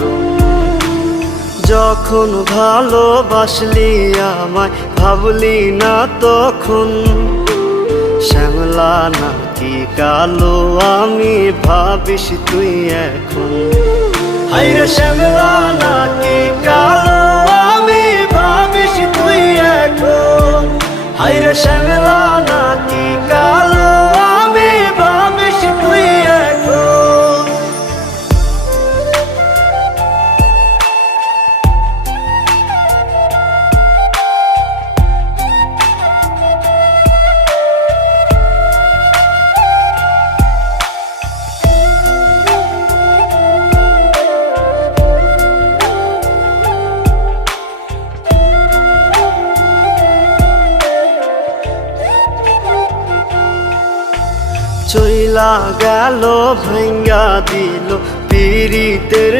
মরণ। যখন ভালোবাসলি আমায় ভাবলি না তখন শ্যামলা নাকি কালো আমি ভাবিস তুই এখন। হায়রে শ্যামলা নাকি কালো আমি ভাবিস তুই এখন। হায়রে শ্যামলা নাকি কালো আমি ভাবিস তুই এখন। চইলা গেল ভাঙ্গা দিল পিরিতের